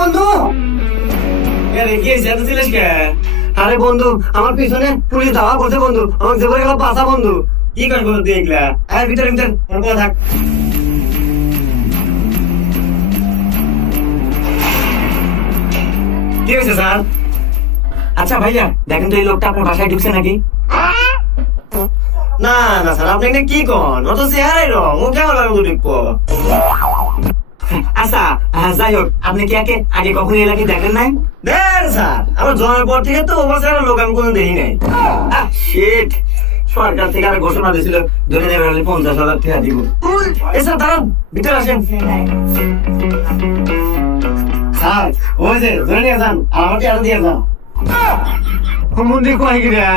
বন্ধু আরে বন্ধু আমার পিছনে পুলিশ ধাওয়া করছে বন্ধু, আমাকে জেলে গেল বাঁচা বন্ধু। কি করবো তুই এগুলা? আরে ভিতরে ভিতরে থাক। কি হয়েছে স্যার? আচ্ছা ভাইয়া দেখেন তো এই লোকটা আপনার বাসায় ঢুকছে নাকি? না না স্যার, আপনি কি কন? ও তো চেহারাই রং, ও কেমন লাগবে ঢুকবো? আচ্ছা যাই হোক, আপনি কি আগে কখনো এলাকায় দেখেন নাই? দেন স্যার, আমার জন্মের পর থেকে তো ও বাসার লোক আমি কোনো দেখি নাই। শিট, সরকার থেকে আর ঘোষণা দিয়েছিল 50,000 টাকা দিব। স্যার দাঁড়ান, ভিতরে আসেন। স্যার ওই যে ধরে নিয়ে যান, আমাকে আরো দিয়ে যান। মন্দির কয় কিরা